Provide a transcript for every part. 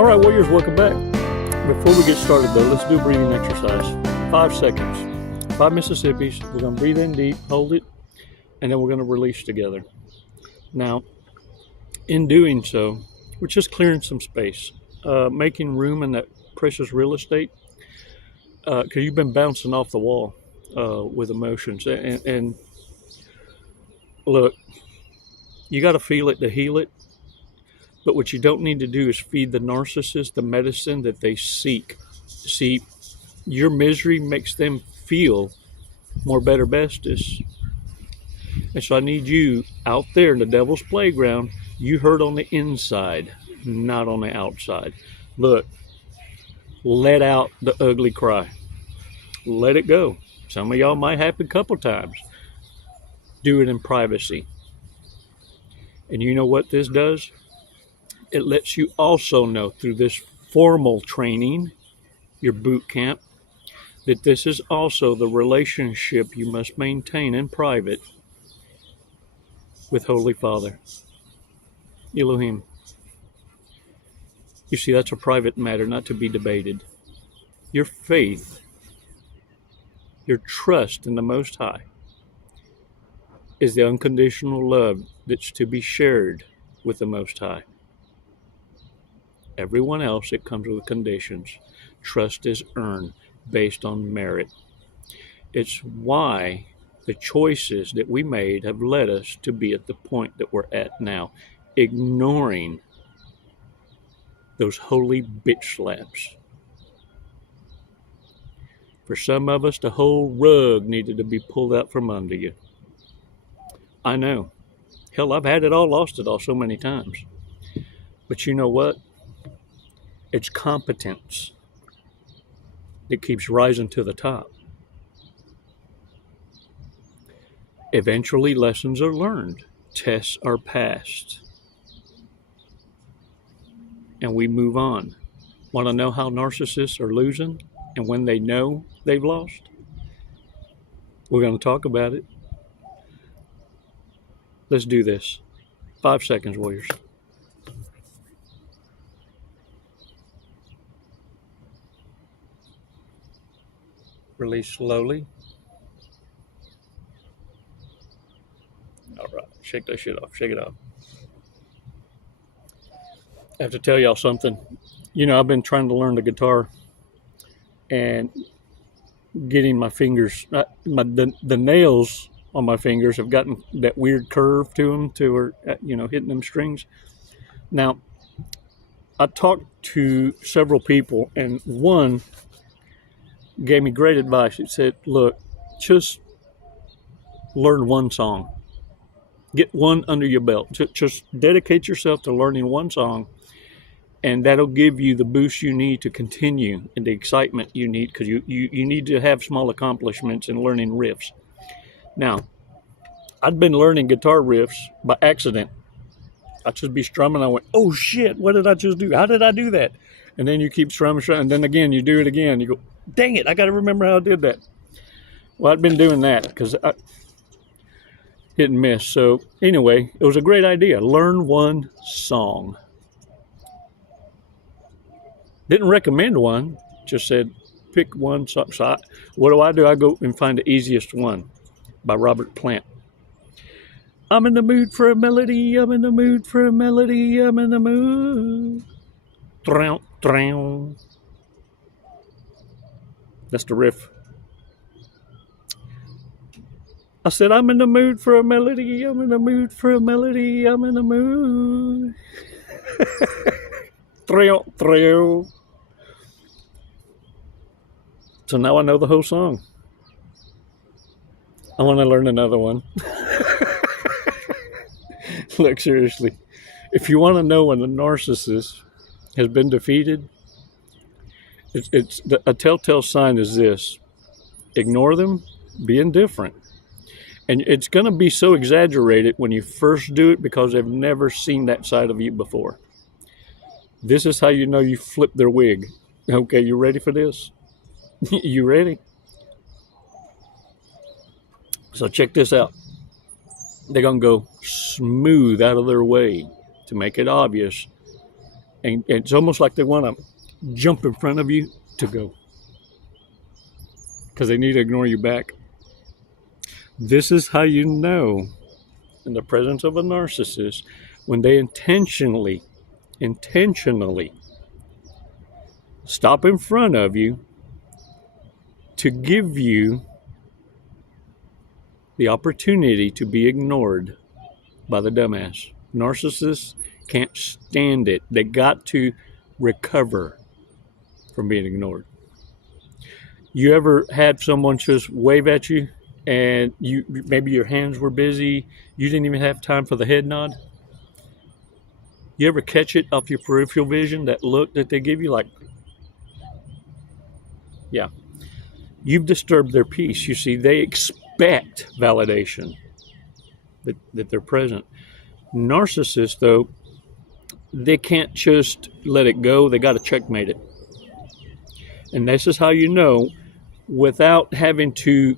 All right, warriors, welcome back. Before we get started, though, let's do a breathing exercise. 5 seconds. 5 Mississippis. We're going to breathe in deep, hold it, and then we're going to release together. Now, in doing so, we're just clearing some space, making room in that precious real estate, because you've been bouncing off the wall with emotions. And look, you got to feel it to heal it. But what you don't need to do is feed the narcissist the medicine that they seek. See, your misery makes them feel more better bestest. And so I need you out there in the devil's playground. You hurt on the inside, not on the outside. Look, let out the ugly cry. Let it go. Some of y'all might happen a couple times. Do it in privacy. And you know what this does? It lets you also know through this formal training, your boot camp, that this is also the relationship you must maintain in private with Holy Father, Elohim. You see, that's a private matter, not to be debated. Your faith, your trust in the Most High is the unconditional love that's to be shared with the Most High. Everyone else, it comes with conditions. Trust is earned based on merit. It's why the choices that we made have led us to be at the point that we're at now, ignoring those holy bitch slaps. For some of us, the whole rug needed to be pulled out from under you. I know. Hell, I've had it all, lost it all so many times. But you know what? It's competence that keeps rising to the top. Eventually, lessons are learned. Tests are passed. And we move on. Want to know how narcissists are losing and when they know they've lost? We're going to talk about it. Let's do this. 5 seconds, warriors. Release slowly. All right, shake that shit off. Shake it off. I have to tell y'all something. You know, I've been trying to learn the guitar and getting my fingers, the nails on my fingers have gotten that weird curve to them to where, hitting them strings. Now, I talked to several people, and one gave me great advice. It said, look, just learn one song. Get one under your belt. Just dedicate yourself to learning one song, and that'll give you the boost you need to continue and the excitement you need, because you need to have small accomplishments in learning riffs. Now, I'd been learning guitar riffs by accident. I'd just be strumming. I went, oh shit, what did I just do? How did I do that? And then you keep strumming, and then again, you do it again. You go, dang it, I got to remember how I did that. Well, I'd been doing that because I hit and miss. So anyway, it was a great idea. Learn one song. Didn't recommend one, just said pick one song. So what do? I go and find the easiest one by Robert Plant. I'm in the mood for a melody. I'm in the mood for a melody. I'm in the mood. That's the riff. I said, I'm in the mood for a melody. I'm in the mood for a melody. I'm in the mood. So now I know the whole song. I want to learn another one. Look, seriously, if you want to know when the narcissist has been defeated, a telltale sign is this: ignore them, be indifferent. And it's going to be so exaggerated when you first do it because they've never seen that side of you before. This is how you know you flipped their wig. Okay, you ready for this? You ready? So check this out. They're going to go smooth out of their way to make it obvious And it's almost like they want to jump in front of you to go, because they need to ignore you back. This is how you know, in the presence of a narcissist, when they intentionally stop in front of you to give you the opportunity to be ignored by the dumbass. Narcissists can't stand it. They got to recover from being ignored. You ever had someone just wave at you and maybe your hands were busy, you didn't even have time for the head nod? You ever catch it off your peripheral vision, that look that they give you, like, yeah, you've disturbed their peace. You see, they expect validation that they're present. Narcissists, though, they can't just let it go. They got to checkmate it. And this is how you know, without having to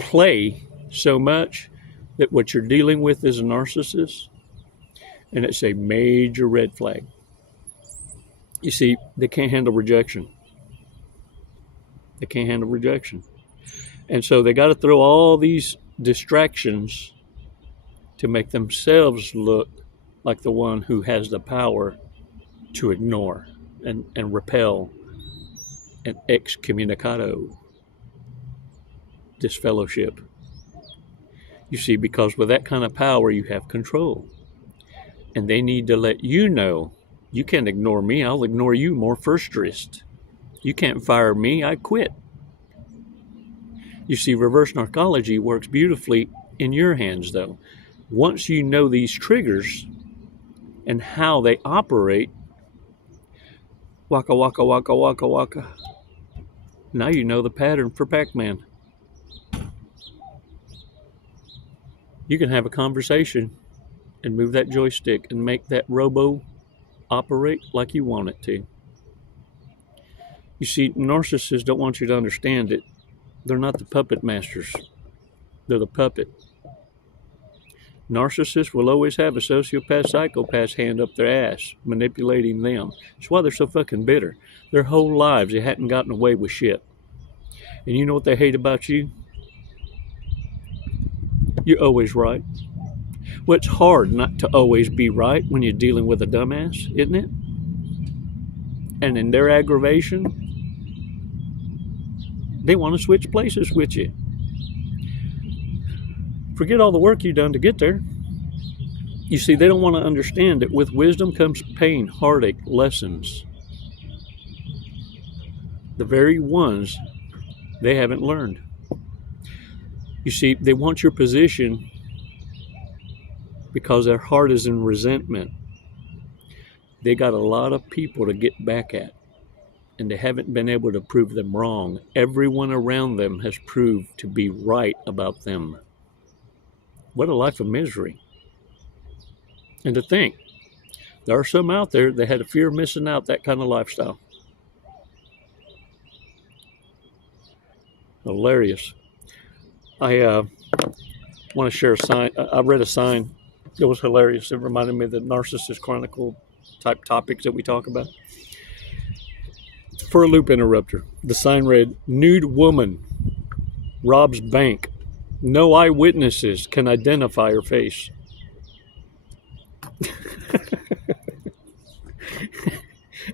play so much, that what you're dealing with is a narcissist. And it's a major red flag. You see, they can't handle rejection. They can't handle rejection. And so they got to throw all these distractions to make themselves look like the one who has the power to ignore and repel and excommunicado, disfellowship. You see, because with that kind of power, you have control. And they need to let you know, you can't ignore me, I'll ignore you more firstrist. You can't fire me, I quit. You see, reverse narcology works beautifully in your hands, though. Once you know these triggers and how they operate, waka, waka, waka, waka, waka, now you know the pattern for Pac-Man. You can have a conversation and move that joystick and make that robo operate like you want it to. You see, narcissists don't want you to understand it. They're not the puppet masters. They're the puppet. Narcissists will always have a sociopath, psychopath's hand up their ass, manipulating them. That's why they're so fucking bitter. Their whole lives, they hadn't gotten away with shit. And you know what they hate about you? You're always right. Well, it's hard not to always be right when you're dealing with a dumbass, isn't it? And in their aggravation, they want to switch places with you. Forget all the work you've done to get there. You see, they don't want to understand that with wisdom comes pain, heartache, lessons. The very ones they haven't learned. You see, they want your position because their heart is in resentment. They got a lot of people to get back at, and they haven't been able to prove them wrong. Everyone around them has proved to be right about them. What a life of misery. And to think, there are some out there that had a fear of missing out that kind of lifestyle. Hilarious. I want to share a sign. I read a sign. It was hilarious. It reminded me of the Narcissist Chronicle type topics that we talk about. For a loop interrupter, the sign read, "Nude woman robs bank. No eyewitnesses can identify her face."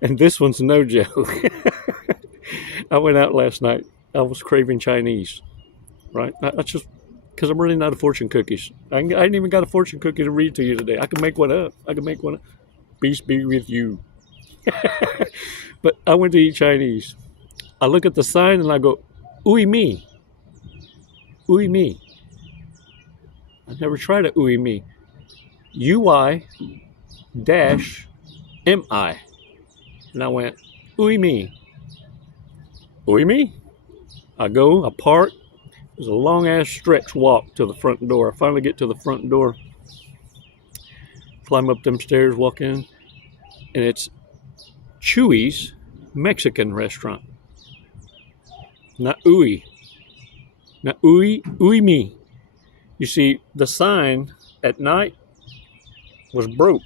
And this one's no joke. I went out last night. I was craving Chinese, right? That's just because I'm running out of fortune cookies. I ain't even got a fortune cookie to read to you today. I can make one up. Peace be with you. But I went to eat Chinese. I look at the sign and I go, ooey me. Ooey me. I never tried a ooey me. UI-MI. And I went, ooey me. Ooey me? I park. There's a long-ass stretch walk to the front door. I finally get to the front door, climb up them stairs, walk in, and it's Chewy's Mexican restaurant. Not ooey. Not ooey me. You see, the sign at night was broke.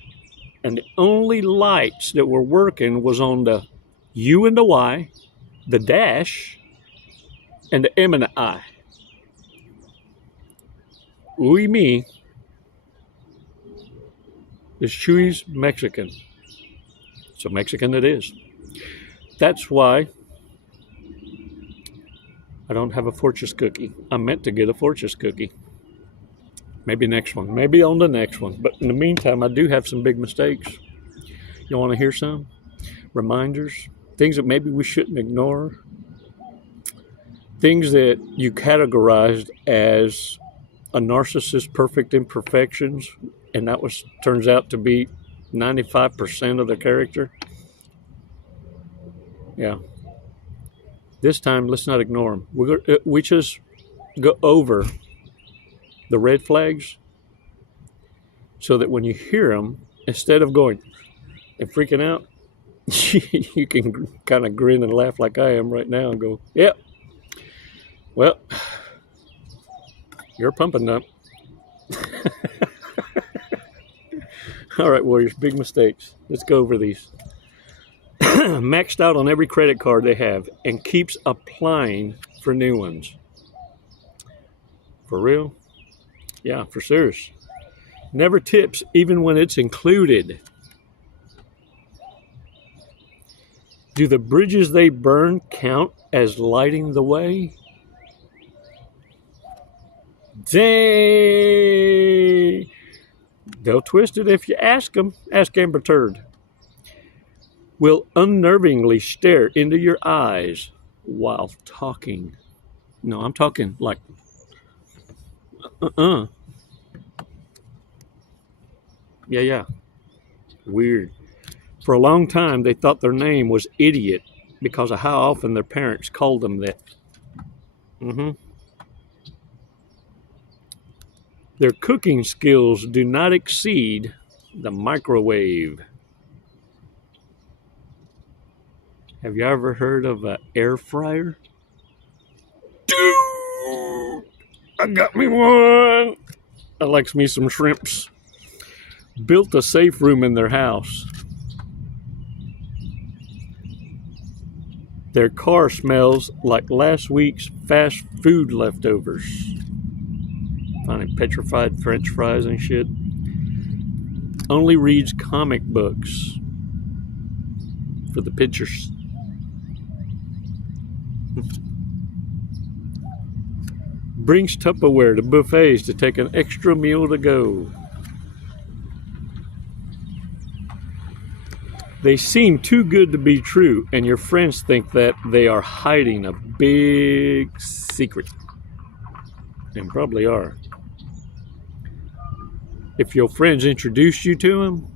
And the only lights that were working was on the U and the Y, the dash, and the M and the I. Oui, me. This Chewy's Mexican. So Mexican it is. That's why I don't have a Fortress cookie. I meant to get a Fortress cookie. Maybe next one. Maybe on the next one. But in the meantime, I do have some big mistakes. You want to hear some? Reminders? Things that maybe we shouldn't ignore? Things that you categorized as a narcissist's perfect imperfections, and that turns out to be 95% of their character? Yeah. This time, let's not ignore them. We just go over the red flags so that when you hear them, instead of going and freaking out, you can kind of grin and laugh like I am right now and go, yep, well, you're a pumping nut. All right, Warriors, big mistakes. Let's go over these. Maxed out on every credit card they have and keeps applying for new ones. For real? Yeah, for serious. Never tips even when it's included. Do the bridges they burn count as lighting the way? Dang! They'll twist it if you ask them. Ask Amber Turd. Will unnervingly stare into your eyes while talking. No, I'm talking like, Yeah. Weird. For a long time, they thought their name was Idiot because of how often their parents called them that. Their cooking skills do not exceed the microwave. Have you ever heard of an air fryer? Dude, I got me one. I likes me some shrimps. Built a safe room in their house. Their car smells like last week's fast food leftovers. Finding petrified French fries and shit. Only reads comic books for the pictures. Brings Tupperware to buffets to take an extra meal to go. They seem too good to be true, and your friends think that they are hiding a big secret. And probably are. If your friends introduced you to them,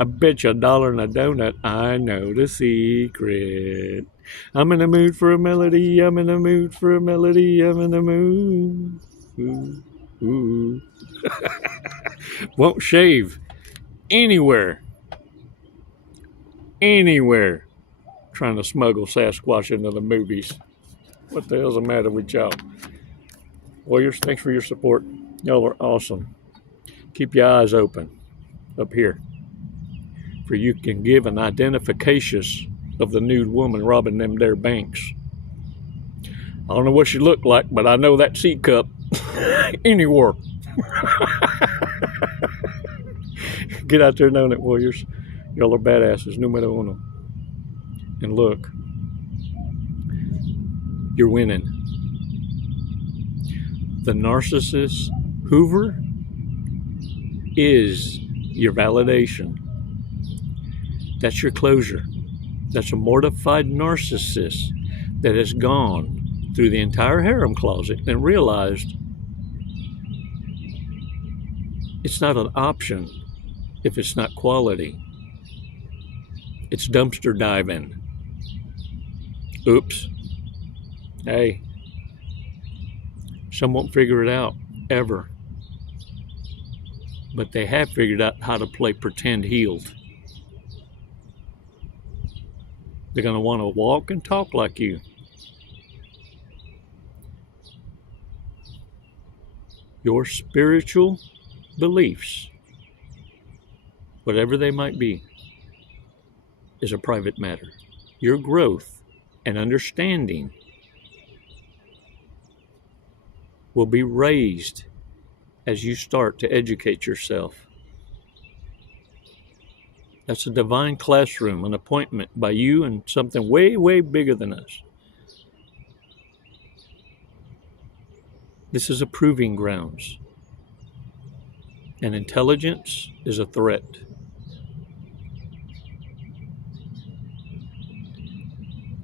I bet you $1 and a donut, I know the secret. I'm in the mood for a melody, I'm in the mood for a melody, I'm in the mood. Ooh, ooh. Won't shave anywhere. Trying to smuggle Sasquatch into the movies. What the hell's the matter with y'all? Warriors, thanks for your support. Y'all are awesome. Keep your eyes open up here, for you can give an identification of the nude woman robbing them there banks. I don't know what she looked like, but I know that seed cup anywhere. Get out there and own it, Warriors. Y'all are badasses, numero uno. And look, you're winning. The narcissist Hoover is your validation. That's your closure. That's a mortified narcissist that has gone through the entire harem closet and realized it's not an option if it's not quality. It's dumpster diving. Oops. Hey, some won't figure it out, ever. But they have figured out how to play pretend healed. They're going to want to walk and talk like you. Your spiritual beliefs whatever they might be, is a private matter. Your growth and understanding will be raised as you start to educate yourself. That's a divine classroom, an appointment by you and something way, way bigger than us. This is a proving grounds. And intelligence is a threat.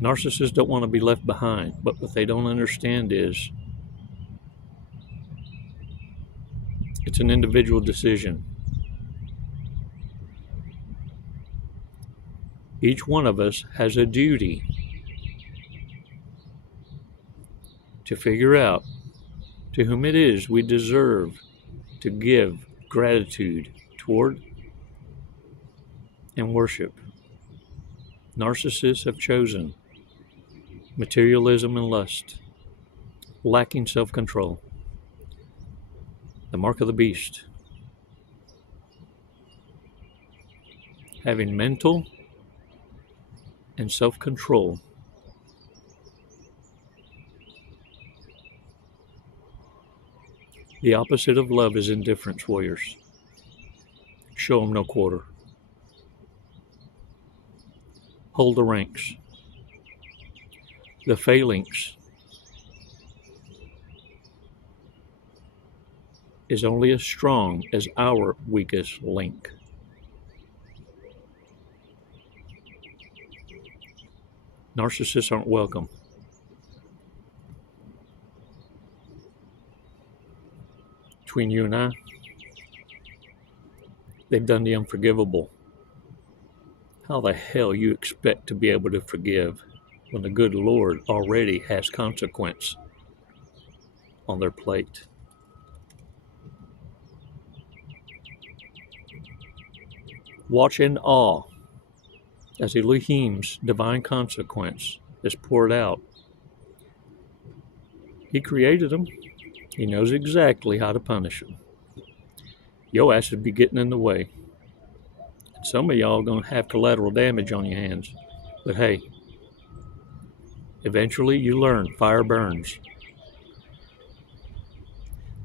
Narcissists don't want to be left behind, but what they don't understand is it's an individual decision. Each one of us has a duty to figure out to whom it is we deserve to give gratitude toward and worship. Narcissists have chosen materialism and lust, lacking self-control, the mark of the beast, having mental and self-control. The opposite of love is indifference, warriors. Show them no quarter. Hold the ranks. The phalanx is only as strong as our weakest link. Narcissists aren't welcome. Between you and I, they've done the unforgivable. How the hell you expect to be able to forgive when the good Lord already has consequence on their plate? Watch in awe as Elohim's divine consequence is poured out. He created them. He knows exactly how to punish them. Your ass would be getting in the way. Some of y'all are going to have collateral damage on your hands. But hey, eventually you learn fire burns.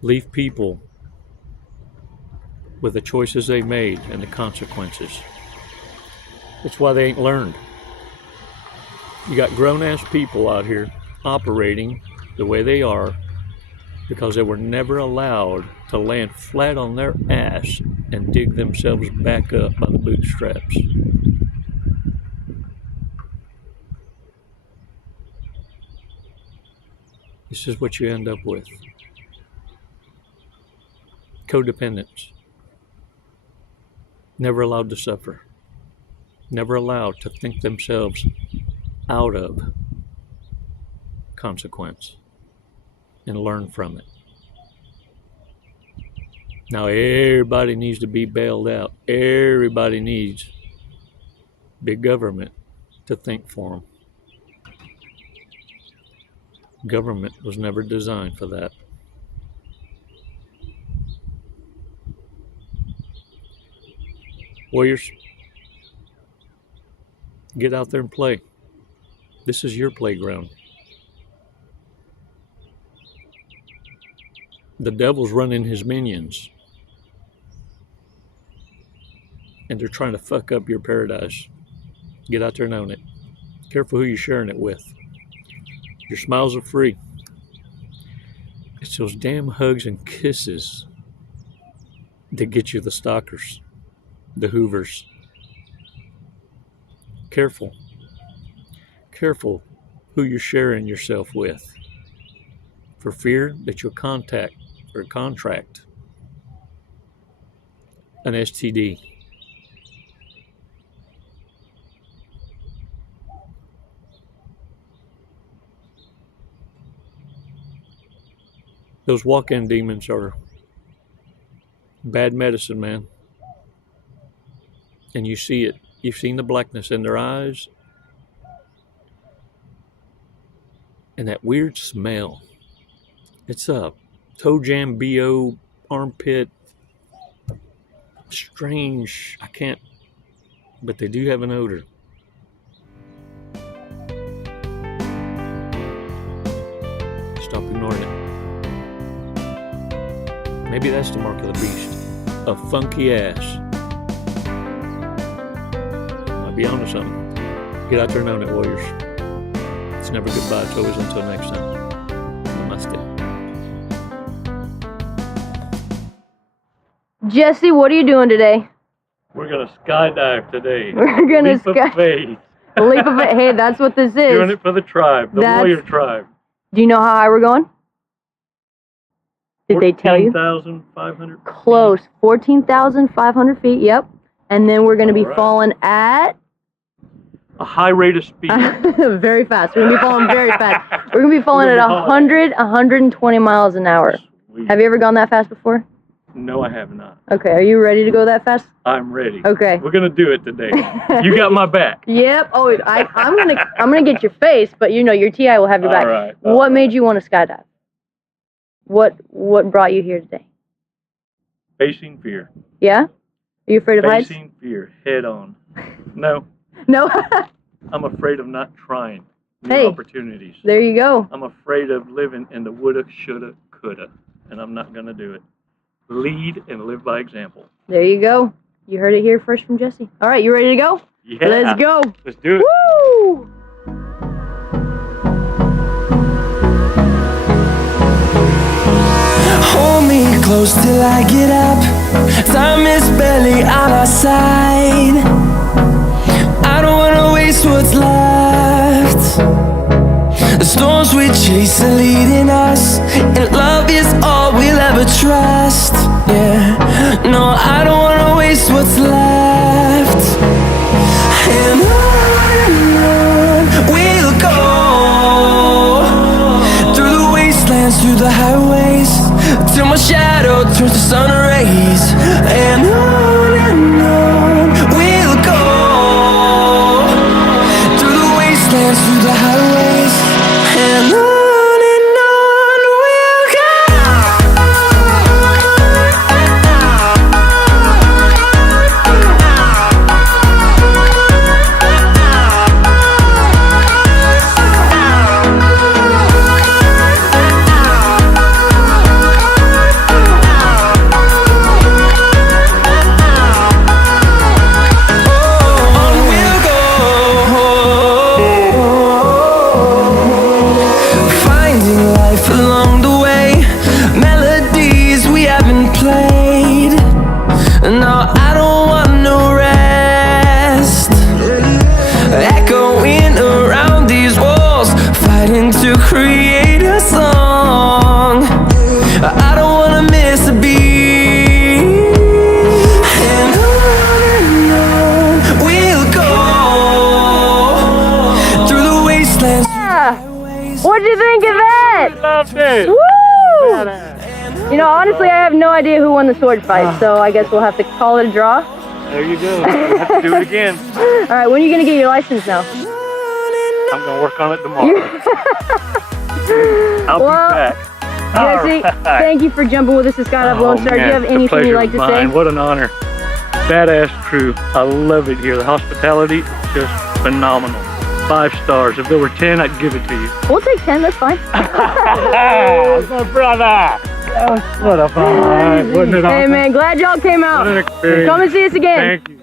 Leave people with the choices they made and the consequences. That's why they ain't learned. You got grown-ass people out here operating the way they are because they were never allowed to land flat on their ass and dig themselves back up by the bootstraps. This is what you end up with. Codependence. Never allowed to suffer. Never allowed to think themselves out of consequence and learn from it. Now everybody needs to be bailed out. Everybody needs big government to think for them. Government was never designed for that. Warriors, get out there and play. This is your playground. The devil's running his minions, and they're trying to fuck up your paradise. Get out there and own it. Careful who you're sharing it with. Your smiles are free. It's those damn hugs and kisses that get you the stalkers, the hoovers. Careful. Careful who you're sharing yourself with, for fear that you'll contract an STD. Those walk-in demons are bad medicine, man. And you see it. You've seen the blackness in their eyes. And that weird smell. It's a toe jam, BO, armpit strange. I can't, but they do have an odor. Stop ignoring it. Maybe that's the mark of the beast. A funky ass. Might be onto something. Get out there and own it, warriors. It's never goodbye. It's always until next time. Namaste. Jesse, what are you doing today? We're gonna skydive today. We're gonna Leap of faith. Leap of faith. Hey, that's what this is. Doing it for the tribe, the warrior tribe. Do you know how high we're going? Did they tell you? 14,500 feet. Close. 14,500 feet, yep. And then we're going to be falling at... a high rate of speed. Very fast. We're going to be falling very fast. We're going to be falling at 120 miles an hour. Sweet. Have you ever gone that fast before? No, I have not. Okay, are you ready to go that fast? I'm ready. Okay. We're going to do it today. You got my back. Yep. Oh, I'm gonna get your face, but you know your TI will have your back. All right. What made you want to skydive? What brought you here today? Facing fear. Yeah? Are you afraid of heights? Facing fear head on. No. No. I'm afraid of not trying new Hey. opportunities. There you go. I'm afraid of living in the woulda, shoulda, coulda, and I'm not going to do it. Lead and live by example. There you go. You heard it here first from Jesse. All right, you ready to go? Yeah. Let's go. Let's do it. Woo! Hold me close till I get up. Time is barely on our side. I don't wanna waste what's left. The storms we chase are leading us, and love is all we'll ever trust. Yeah, no, I don't wanna waste what's left. And on we'll go, through the wastelands, through the highways, till my shadow turns to sun rays. And on we'll go, through the wastelands, through the highways, and on we'll go. No, I don't want no rest. Echoing around these walls, fighting to create a song. I don't wanna miss a beat. And on we'll go, through the wastelands. What'd you think of that? Loved it. Woo! You know, honestly, I have no idea who won the sword fight, so I guess we'll have to call it a draw. There you go. We'll have to do it again. All right, when are you going to get your license now? I'm going to work on it tomorrow. I'll be back. Jesse, thank you for jumping with us at Skydiving Lone Star. Do you have anything you'd like to say? What an honor. Badass crew. I love it here. The hospitality, just phenomenal. 5 stars. If there were 10, I'd give it to you. We'll take 10, that's fine. My brother. What a vibe, wasn't it awesome? Hey man, glad y'all came out. What an experience. Come and see us again. Thank you.